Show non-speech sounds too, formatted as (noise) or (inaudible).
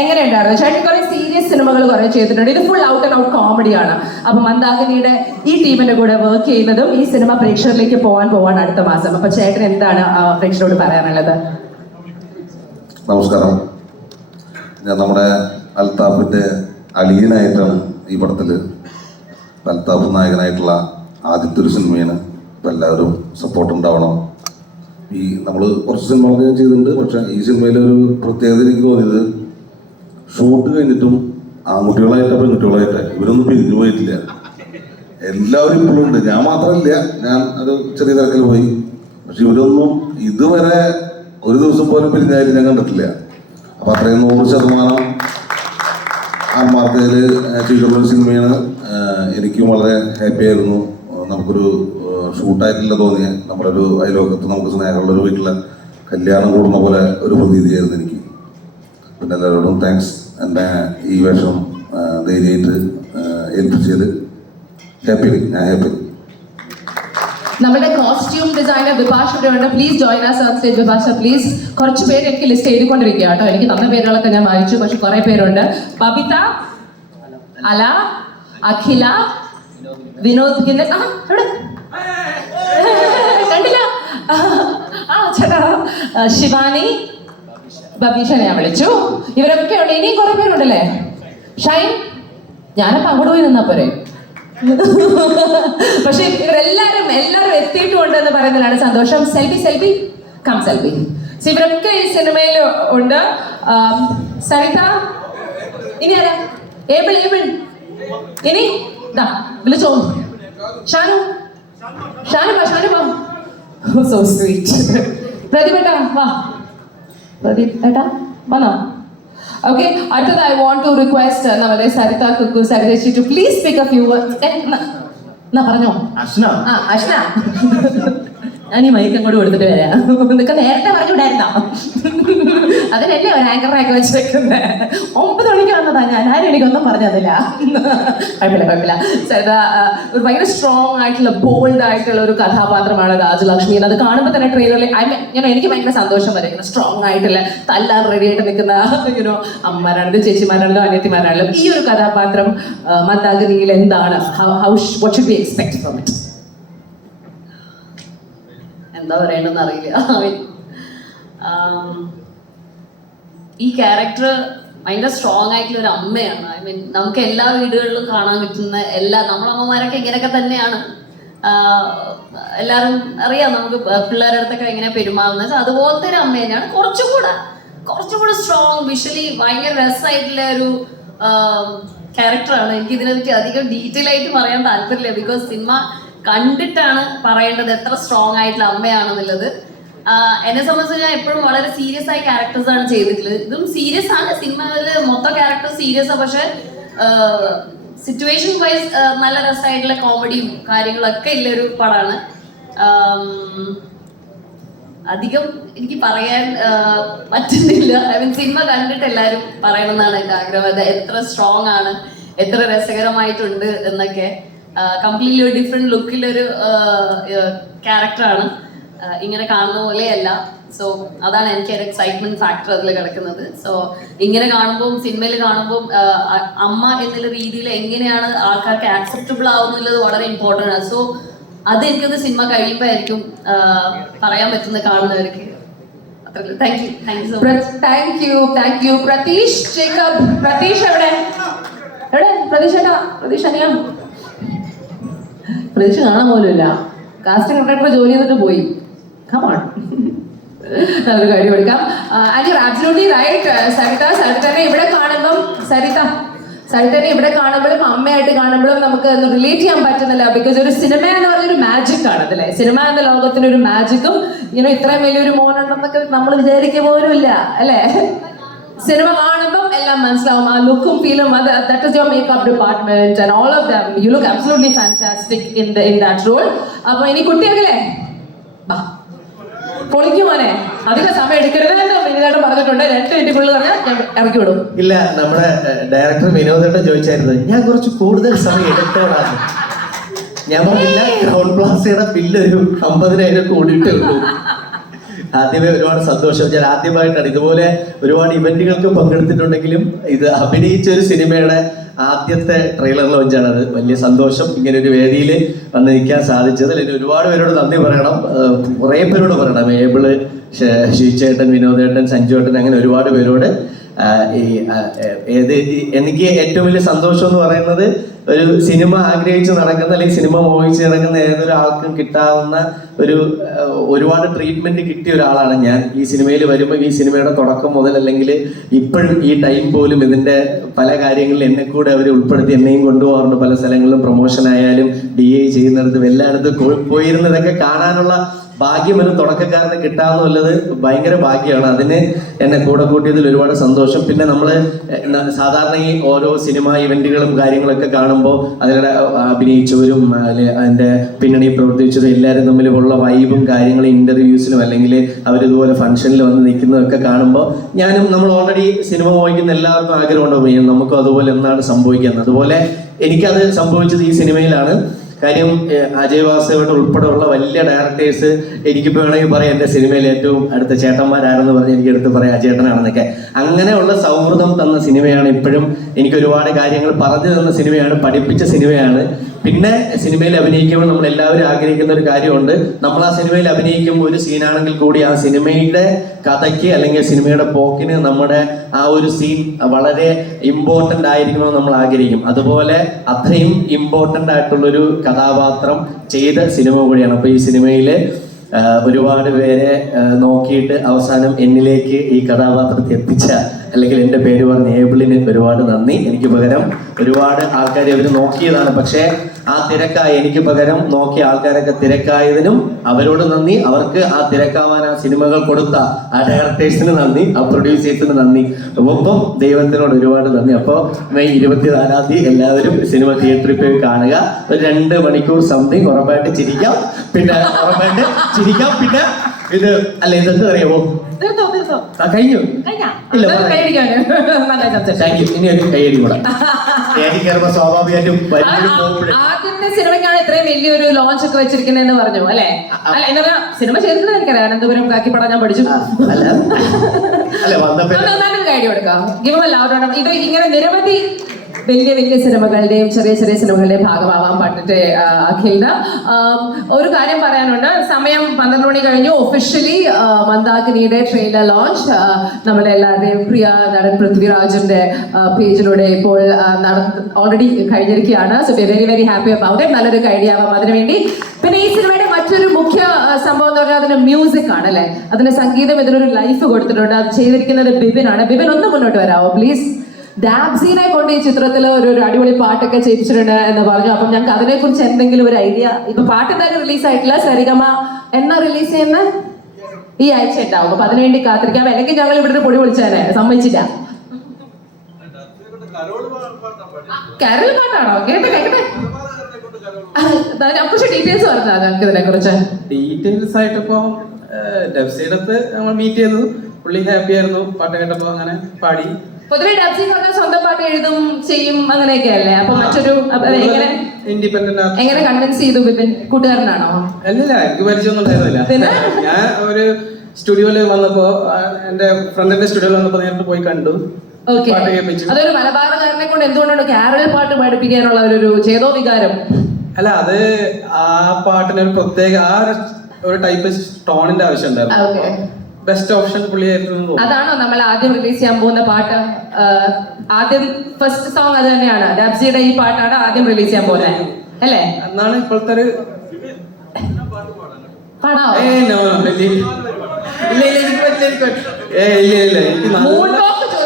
എങ്ങനെയുണ്ടായിരുന്നു? ചേട്ടൻ കുറെ സീരിയസ് സിനിമകൾ കുറെ ചെയ്തിട്ടുണ്ട്. ഇത് ഫുൾ ഔട്ട് ആൻഡ് ഔട്ട് കോമഡിയാണ് അപ്പൊ മന്ദാകിനിയുടെ ഈ ടീമിന്റെ കൂടെ വർക്ക് ചെയ്യുന്നതും ഈ സിനിമ പ്രേക്ഷകരിലേക്ക് പോകാൻ പോവാണ് അടുത്ത മാസം. അപ്പൊ ചേട്ടൻ എന്താണ് പ്രേക്ഷകരോട് പറയാനുള്ളത്? നമസ്കാരം. ഞാൻ നമ്മുടെ അൽതാഫിന്റെ അളിയനായിട്ടാണ് ഈ പടത്തിൽ അൽത്താഫ് നായകനായിട്ടുള്ള ആദ്യത്തെ ഒരു സിനിമയാണ്. ഇപ്പം എല്ലാവരും സപ്പോർട്ട് ഉണ്ടാവണം. ഈ നമ്മൾ കുറച്ച് സിനിമകളൊക്കെ ഞാൻ ചെയ്തിട്ടുണ്ട്. പക്ഷേ ഈ സിനിമയിലൊരു പ്രത്യേകത എനിക്ക് തോന്നിയത് ഷൂട്ട് കഴിഞ്ഞിട്ടും ആൺകുട്ടികളായിട്ട് പെൺകുട്ടികളായിട്ട് ഇവരൊന്നും പിരിഞ്ഞു പോയിട്ടില്ല. എല്ലാവരും ഇപ്പോഴും ഉണ്ട്. ഞാൻ മാത്രമല്ല ഞാൻ ഒരു ചെറിയ തിരക്കിൽ പോയി. പക്ഷെ ഇവരൊന്നും ഇതുവരെ ഒരു ദിവസം പോലും പിരിഞ്ഞായിട്ട് ഞാൻ കണ്ടിട്ടില്ല. അപ്പൊ അത്രയും നൂറ് ശതമാനം ആത്മാർത്ഥയിൽ ചെയ്തിട്ടുള്ള സിനിമയാണ്. എനിക്കും വളരെ ഹാപ്പി ആയിരുന്നു. നമുക്കൊരു ഷൂട്ടായിട്ടില്ല തോന്നിയ നമ്മുടെ ഒരു അയലോകത്ത് നമുക്ക് സ്നേഹമുള്ള ഒരു വീട്ടിലെ കല്യാണം കൂടുന്ന പോലെ ഒരു പ്രതീതിയായിരുന്നു എനിക്ക്. പിന്നെ എല്ലാവരോടും താങ്ക്സ് എന്നെ ഈ വേഷം ധൈര്യമായിട്ട് ഏൽപ്പിച്ചത് ഹാപ്പി ഞാൻ ഹാപ്പി. നമ്മുടെ കോസ്റ്റ്യൂം ഡിസൈനർ വിഭാഷ ഉണ്ട്. Please join us on stage Vibhasha. Please കുറച്ച് പേര് എനിക്ക് ലിസ്റ്റ് ചെയ്തുകൊണ്ടിരിക്കുക കേട്ടോ. എനിക്ക് തന്ന പേരുകളൊക്കെ ഞാൻ വായിച്ചു പക്ഷെ കുറെ പേരുണ്ട്. ബബിത അല അഖില വിനോദ് ഗിന്ന ആ കണ്ടില്ല. ആ ചേട്ടാ ശിവാനി ബബീഷനെ ഞാൻ വിളിച്ചു. ഇവരൊക്കെ ഉണ്ട്. ഇനിയും കുറെ പേരുണ്ടല്ലേ? ഷൈൻ ഞാനപ്പോ അങ്ങോട്ട് പോയി നിന്നാ പോരെ? പക്ഷെ ഇവരെല്ലാരും എല്ലാരും എത്തിയിട്ടുണ്ട് എന്ന് പറയുന്നതിലാണ് സന്തോഷം. സെൽഫി സെൽഫി കം സെൽഫി ഇവരൊക്കെ ഈ സിനിമയിൽ ഉണ്ട്. ആം, സരിത ഇനി ആരാ? ഏബിൾ ഏബിൾ ഇനി വിളിച്ചോ. ഷാനു. ഷാനു ഷാനു സോ സ്വീറ്റ് പ്രതിപെട്ട വാ. പ്രദീപ് ഏട്ടാ വന്നോ. ഓക്കെ അടുത്തത് ഐ വോണ്ട് ടു റിക്വസ്റ്റ് നമ്മുടെ Saritha Kukku സരിതേശി to please speak a few പറഞ്ഞോ. അശ്ന ആ അശ്ന ഞാൻ ഈ മൈക്ക് അങ്ങോട്ട് കൊടുത്തിട്ട് വരാം. നിനക്ക് നേരത്തെ പറഞ്ഞുവിടായിരുന്നോ അതിനല്ലേ ഒരു ആങ്കറാക്കി വെച്ചേക്കുന്നത് ഒമ്പത് മണിക്ക് വന്നതാ ഞാൻ. ആരും എനിക്കൊന്നും പറഞ്ഞതില്ല. കുഴപ്പമില്ല കുഴപ്പമില്ല. സരിത ഒരു ഭയങ്കര സ്ട്രോങ് ആയിട്ടുള്ള ബോൾഡ് ആയിട്ടുള്ള ഒരു കഥാപാത്രമാണ് രാജലക്ഷ്മി. അത് കാണുമ്പോൾ തന്നെ ട്രെയിലറിൽ ഐ ഞാൻ എനിക്ക് ഭയങ്കര സന്തോഷം വരെ. സ്ട്രോങ് ആയിട്ടുള്ള തല്ലാൻ റെഡി ആയിട്ട് നിൽക്കുന്ന യുനോ അമ്മമാരാണെങ്കിലും ചേച്ചിമാരാണെങ്കിലും അനിയത്തിമാരാണെങ്കിലും ഈ ഒരു കഥാപാത്രം മന്ദാഗതിയിൽ എന്താണ്? എന്താണ് how what should be expect from it എന്താ പറയണ്ടെന്ന് അറിയില്ല. ഈ ക്യാരക്ടർ ഭയങ്കര സ്ട്രോങ് ആയിട്ടുള്ള ഒരു അമ്മയാണ്. ഐ മീൻ നമുക്ക് എല്ലാ വീടുകളിലും കാണാൻ പറ്റുന്ന എല്ലാ നമ്മളമ്മമാരൊക്കെ ഇങ്ങനെയൊക്കെ തന്നെയാണ്. എല്ലാവരും അറിയാം നമുക്ക് പിള്ളേരുടെ അടുത്തൊക്കെ എങ്ങനെ പെരുമാറുന്നത്. അതുപോലത്തെ ഒരു അമ്മ തന്നെയാണ്. കുറച്ചും കൂടെ കുറച്ചും കൂടെ സ്ട്രോങ് വിഷ്വലി ഭയങ്കര രസമായിട്ടുള്ള ഒരു ക്യാരക്ടറാണ് എനിക്ക് ഇതിനെനിക്ക് അധികം ഡീറ്റെയിൽ ആയിട്ട് പറയാൻ താല്പര്യമില്ല. ബിക്കോസ് സിനിമ കണ്ടിട്ടാണ് പറയേണ്ടത് എത്ര സ്ട്രോങ് ആയിട്ടുള്ള അമ്മയാണെന്നുള്ളത്. എന്നെ സംബന്ധിച്ച് ഞാൻ എപ്പോഴും വളരെ സീരിയസ് ആയ ക്യാരക്ടേഴ്സ് ആണ് ചെയ്തിട്ടുള്ളത്. ഇതും സീരിയസ് ആണ്. സിനിമയിൽ മൊത്തം ക്യാരക്ടർ സീരിയസ് ആണ് പക്ഷെ സിറ്റുവേഷൻ വൈസ് നല്ല രസമായിട്ടുള്ള കോമഡിയും കാര്യങ്ങളൊക്കെ ഉള്ള ഒരു പടമാണ് അധികം എനിക്ക് പറയാൻ പറ്റുന്നില്ല. ഐ മീൻ സിനിമ കണ്ടിട്ട് എല്ലാവരും പറയണമെന്നാണ് എന്റെ ആഗ്രഹം. എത്ര സ്ട്രോങ് ആണ് എത്ര രസകരമായിട്ടുണ്ട് എന്നൊക്കെ. കംപ്ലീറ്റ്ലി ഒരു ഡിഫറെന്റ് ലുക്കിലൊരു ക്യാരക്ടറാണ് ഇങ്ങനെ കാണുന്ന പോലെയല്ല. സോ അതാണ് എനിക്ക് ഒരു എക്സൈറ്റ്മെന്റ് ഫാക്ടർ അതിൽ കിടക്കുന്നത്. സോ ഇങ്ങനെ കാണുമ്പോൾ സിനിമയിൽ കാണുമ്പോൾ അമ്മ എന്നുള്ള രീതിയിൽ എങ്ങനെയാണ് ആൾക്കാർക്ക് ആക്സെപ്റ്റബിൾ ആവുന്നുള്ളത് വളരെ ഇമ്പോർട്ടന്റ് ആണ്. സോ അത് എനിക്കത് സിനിമ കഴിയുമ്പോൾ ആയിരിക്കും പറയാൻ പറ്റുന്ന കാണുന്നവർക്ക്. Thank you thank you Pratheesh Jacob. Pratheesh എവിടെ? എവിടെ? പ്രതീഷ് ഏട്ടാ? പ്രതീഷ് പ്രതീഷ് കാണാൻ പോലുമില്ല. കാസ്റ്റിംഗ് കണ്ടക്ടർ ജോലി ചെയ്തിട്ട് പോയി. നമുക്ക് കഴിവ് എടുക്കാം. ആൻഡ് റൈറ്റ് സരിത സരിതനെ ഇവിടെ കാണുമ്പം സരിത സരിതനെ ഇവിടെ കാണുമ്പോഴും അമ്മയായിട്ട് കാണുമ്പോഴും നമുക്ക് റിലേറ്റ് ചെയ്യാൻ പറ്റുന്നില്ല. ബിക്കോസ് ഒരു സിനിമ എന്ന് പറഞ്ഞൊരു മാജിക് ആണ് അതല്ലേ? സിനിമ എന്ന ലോകത്തിന് ഒരു മാജിക്കും ഇങ്ങനെ ഇത്രയും വലിയൊരു മോനുണ്ടെന്നൊക്കെ നമ്മൾ വിചാരിക്കുക പോലും ഇല്ല അല്ലേ? സിനിമ കാണുമ്പം എല്ലാം മനസ്സിലാവും. ആ ലുക്കും ഫീലും അത് that is your makeup department and all of them you look absolutely fantastic in in that role അപ്പൊ ഇനി കുട്ടിയാകലേ പൊളിക്കുമോനെ അധികം സമയം എടുക്കരുത് എന്ന് വിനീതേട്ടൻ പറഞ്ഞിട്ടുണ്ട്. രണ്ട് മിനിറ്റുള്ളിൽ പറഞ്ഞാൽ ഞാൻ ഇറക്കി വിടും. ഇല്ല നമ്മുടെ ഡയറക്ടർ വിനോദേട്ടൻ ചോദിച്ചായിരുന്നു ഞാൻ കുറച്ച് കൂടുതൽ സമയം എടുത്തോളാം. ഞാൻ പറഞ്ഞില്ല ക്രൗൺ പ്ലാസയുടെ ബില്ല് ഒരു അമ്പതിനായിരം കൂടിയിട്ടേ ഉള്ളൂ. ആദ്യമേ ഒരുപാട് സന്തോഷം. ഞാൻ ആദ്യമായിട്ടാണ് ഇതുപോലെ ഒരുപാട് ഇവന്റുകൾക്ക് പങ്കെടുത്തിട്ടുണ്ടെങ്കിലും ഇത് അഭിനയിച്ച ഒരു സിനിമയുടെ ആദ്യത്തെ ട്രെയിലർ ലോഞ്ചാണ് അത് വലിയ സന്തോഷം ഇങ്ങനെ ഒരു വേദിയിൽ വന്ന് നിൽക്കാൻ സാധിച്ചത് അതിൽ ഒരുപാട് പേരോട് നന്ദി പറയണം. കുറേ പേരോട് പറയണം. ഏബിൾ ഷീച്ചേട്ടൻ വിനോദേട്ടൻ സഞ്ജുവേട്ടൻ അങ്ങനെ ഒരുപാട് പേരോട് ഈ ഏത് എനിക്ക് ഏറ്റവും വലിയ സന്തോഷം എന്ന് പറയുന്നത് ഒരു സിനിമ ആഗ്രഹിച്ച് നടക്കുന്ന അല്ലെങ്കിൽ സിനിമ മോഹിച്ച് നടക്കുന്ന ഏതൊരാൾക്കും കിട്ടാവുന്ന ഒരു ഒരുപാട് ട്രീറ്റ്മെന്റ് കിട്ടിയ ഒരാളാണ് ഞാൻ. ഈ സിനിമയിൽ വരുമ്പോൾ ഈ സിനിമയുടെ തുടക്കം മുതൽ അല്ലെങ്കിൽ ഇപ്പോഴും ഈ ടൈം പോലും ഇതിന്റെ പല കാര്യങ്ങളിൽ എന്നെ കൂടെ അവർ ഉൾപ്പെടുത്തി എന്നെയും കൊണ്ടുപോകാറുണ്ട്. പല സ്ഥലങ്ങളിലും പ്രൊമോഷൻ ആയാലും ഡി എ ചെയ്യുന്നിടത്തും എല്ലായിടത്തും പോയിരുന്നതൊക്കെ കാണാനുള്ള ഭാഗ്യം ഒരു തുടക്കക്കാരന് കിട്ടാന്നുള്ളത് ഭയങ്കര ഭാഗ്യമാണ്. അതിന് എന്നെ കൂടെ കൂട്ടിയതിൽ ഒരുപാട് സന്തോഷം. പിന്നെ നമ്മൾ സാധാരണ ഈ ഓരോ സിനിമ ഇവന്റുകളും കാര്യങ്ങളൊക്കെ കാണുമ്പോൾ അതിലൂടെ അഭിനയിച്ചവരും അതിന്റെ പിന്നണി പ്രവർത്തിച്ചതും എല്ലാവരും തമ്മിലുള്ള വൈബും കാര്യങ്ങളും ഇന്റർവ്യൂസിലും അല്ലെങ്കിൽ അവരിതുപോലെ ഫംഗ്ഷനിൽ വന്ന് നിൽക്കുന്നതൊക്കെ കാണുമ്പോൾ ഞാനും നമ്മൾ ഓൾറെഡി സിനിമ പോയിക്കുന്ന എല്ലാവർക്കും ആഗ്രഹമുണ്ടാവും "അയ്യോ, നമുക്കും അതുപോലെ എന്താണ് സംഭവിക്കുന്നത്? അതുപോലെ എനിക്കത് സംഭവിച്ചത് ഈ സിനിമയിലാണ്. കാര്യം അജയ് വാസവൻ ഉൾപ്പെടെയുള്ള വലിയ ഡയറക്ടേഴ്സ് എനിക്ക് വേണമെങ്കിൽ പറയാം. എന്റെ സിനിമയിൽ ഏറ്റവും അടുത്ത ചേട്ടന്മാരാരെന്ന് പറഞ്ഞ് എനിക്ക് എടുത്ത് പറയാം ചേട്ടനാണെന്നൊക്കെ അങ്ങനെയുള്ള സൗഹൃദം തന്ന സിനിമയാണ് ഇപ്പോഴും എനിക്ക് ഒരുപാട് കാര്യങ്ങൾ പറഞ്ഞു തന്ന സിനിമയാണ് പഠിപ്പിച്ച സിനിമയാണ്. പിന്നെ സിനിമയിൽ അഭിനയിക്കുമ്പോൾ നമ്മൾ എല്ലാവരും ആഗ്രഹിക്കുന്ന ഒരു കാര്യമുണ്ട്. നമ്മൾ ആ സിനിമയിൽ അഭിനയിക്കുമ്പോൾ ഒരു സീനാണെങ്കിൽ കൂടി ആ സിനിമയുടെ കഥയ്ക്ക് അല്ലെങ്കിൽ സിനിമയുടെ പോക്കിന് നമ്മുടെ ആ ഒരു സീൻ വളരെ ഇമ്പോർട്ടന്റ് ആയിരിക്കണമെന്ന് നമ്മൾ ആഗ്രഹിക്കും. അതുപോലെ അത്രയും ഇമ്പോർട്ടന്റ് ആയിട്ടുള്ളൊരു കഥാപാത്രം ചെയ്ത സിനിമ കൂടിയാണ് അപ്പോൾ ഈ സിനിമയിൽ ഒരുപാട് പേരെ നോക്കിയിട്ട് അവസാനം എന്നിലേക്ക് ഈ കഥാപാത്രത്തെ എത്തിച്ച അല്ലെങ്കിൽ എന്റെ പേര് പറഞ്ഞ ഏബിളിന് ഒരുപാട് നന്ദി. എനിക്ക് പകരം ഒരുപാട് ആൾക്കാരെ അവർ നോക്കിയതാണ്. പക്ഷേ ആ തിരക്കായ എനിക്ക് പകരം നോക്കിയ ആൾക്കാരൊക്കെ തിരക്കായതിനും അവരോട് നന്ദി. അവർക്ക് ആ തിരക്കാവാൻ ആ സിനിമകൾ കൊടുത്ത ആ ഡയറക്ടേഴ്സിന് നന്ദി ആ പ്രൊഡ്യൂസേഴ്സിന് നന്ദി. ഒപ്പം ദൈവത്തിനോട് ഒരുപാട് നന്ദി. അപ്പോൾ മെയ് ഇരുപത്തിനാലാം തീയതി എല്ലാവരും സിനിമ തിയേറ്ററിൽ പോയി കാണുക. ഒരു രണ്ട് മണിക്കൂർ സംതിങ് ഉറപ്പായിട്ട് ചിരിക്കാം. പിന്നെ ഉറപ്പായിട്ട് ചിരിക്കാം. പിന്നെ ഇത് അല്ല ഇതെന്താ അറിയാമോ? തീർത്തോ തീർത്തോ. കഴിഞ്ഞു? (laughs) ആദ്യത്തെ സിനിമയ്ക്കാണ് ഇത്രയും വലിയൊരു ലോഞ്ച് ഒക്കെ വെച്ചിരിക്കുന്നതെന്ന് പറഞ്ഞു അല്ലെ? അല്ല എന്താ പറയാ സിനിമ ചെയ്തിട്ടുണ്ട് എനിക്കറിയാം. അനന്തപുരം കാക്കിപ്പട ഞാൻ പഠിച്ചു. നന്നായിട്ട് കൈഡി കൊടുക്കാം ഗിവ് എല്ലാവരോടും ഇത് ഇങ്ങനെ നിരവധി വലിയ വലിയ സിനിമകളുടെയും ചെറിയ ചെറിയ സിനിമകളുടെയും ഭാഗമാവാൻ പറ്റട്ടെ അഖിലിന് ഒരു കാര്യം പറയാനുണ്ട്. സമയം പന്ത്രണ്ട് മണി കഴിഞ്ഞു. ഒഫീഷ്യലി മന്ദാകിനിയുടെ ട്രെയിലർ ലോഞ്ച് നമ്മുടെ എല്ലാവരുടെയും പ്രിയ നടൻ പൃഥ്വിരാജിന്റെ പേജിലൂടെ ഇപ്പോൾ ഓൾറെഡി കഴിഞ്ഞിരിക്കുകയാണ്. So very very happy about it നല്ലൊരു ആവാം അതിനുവേണ്ടി. പിന്നെ ഈ സിനിമയുടെ മറ്റൊരു മുഖ്യ സംഭവം എന്ന് പറഞ്ഞാൽ അതിന്റെ മ്യൂസിക് ആണ് അല്ലെ? അതിന്റെ സംഗീതം ഇതിനൊരു ലൈഫ് കൊടുത്തിട്ടുണ്ട്. അത് ചെയ്തിരിക്കുന്നത് ബിബിൻ ആണ്. ബിബിൻ ഒന്ന് മുന്നോട്ട് വരാമോ പ്ലീസ് ഡാബ്സീനെ കൊണ്ട് ഈ ചിത്രത്തിൽ ഒരു ഒരു അടിപൊളി പാട്ടൊക്കെ ചെയ്യിച്ചിട്ടുണ്ട് എന്ന് പറഞ്ഞു. അപ്പം ഞങ്ങൾക്ക് അതിനെ കുറിച്ച് എന്തെങ്കിലും ഒരു ഐഡിയ? ഇപ്പൊ പാട്ട് എന്തായാലും റിലീസ് ആയിട്ടില്ല സരിഗമ എന്നാ റിലീസ് ചെയ്യുന്ന? ഈ ആഴ്ച ഉണ്ടാവും. അപ്പൊ അതിനുവേണ്ടി കാത്തിരിക്കാം. അല്ലെങ്കിൽ ഞങ്ങൾ ഇവിടെ പൊടി വിളിച്ചേനെ സമ്മതിച്ചില്ല. കരൾ പാട്ടാണോ? കേട്ടെ കേട്ടെ. ഡീറ്റെയിൽസ് പറഞ്ഞാ ഞങ്ങൾക്ക് ആയിട്ട് ഇപ്പൊ ഡെബ്സൈഡത്ത് നമ്മൾ മീറ്റ് ചെയ്തു. പുള്ളി ഹാപ്പി ആയിരുന്നു. പാട്ട് കേട്ടപ്പോ അങ്ങനെ പാടി. പൊതുവെ ഡബ്സി എന്ന് പറഞ്ഞാൽ സ്വന്തം പാട്ട് എഴുതും ചെയ്യും അങ്ങനെയൊക്കെ അല്ലേ? അപ്പൊ മറ്റൊരു എങ്ങനെ ഇൻഡിപെൻഡന്റ് എങ്ങനെ കൺവിൻസ് ചെയ്തു ബിപിൻ കൂട്ടുകാരനാണോ? അല്ലല്ല എനിക്ക് ഞാൻ ഒരു സ്റ്റുഡിയോയിൽ വന്നപ്പോ എന്റെ ഫ്രണ്ടിന്റെ സ്റ്റുഡിയോയിൽ വന്നപ്പോ നേരിട്ട് പോയി കണ്ടു. പാട്ട് കേൾപ്പിച്ചു. അതൊരു മലബാറുകാരനെ കൊണ്ട് എന്തുകൊണ്ടാണ് കേരള പാട്ട് പഠിപ്പിക്കാനുള്ള ഒരു ചേതോ വികാരം അല്ല അത് ആ പാട്ടിന് ഒരു പ്രത്യേക ആ ഒരു- ടൈപ്പ് ടോണിന്റെ ആവശ്യം ഉണ്ടായിരുന്നു. ബെസ്റ്റ് ഓപ്ഷൻ പുള്ളിയായിരുന്നു അതാണോ നമ്മൾ ആദ്യം റിലീസ് ചെയ്യാൻ പോകുന്ന പാട്ട്? ആദ്യം ഫസ്റ്റ് സോങ് അത് തന്നെയാണ്. ഡബ്സിയുടെ ഈ പാട്ടാണ് ആദ്യം റിലീസ് ചെയ്യാൻ പോകുന്നത്. അല്ലേ? എന്നാണ് ഇപ്പോഴത്തെ ഒരു പാടാവോ? ഇല്ല, ഇല്ല. ഇല്ല, ഇല്ല, ഇല്ല,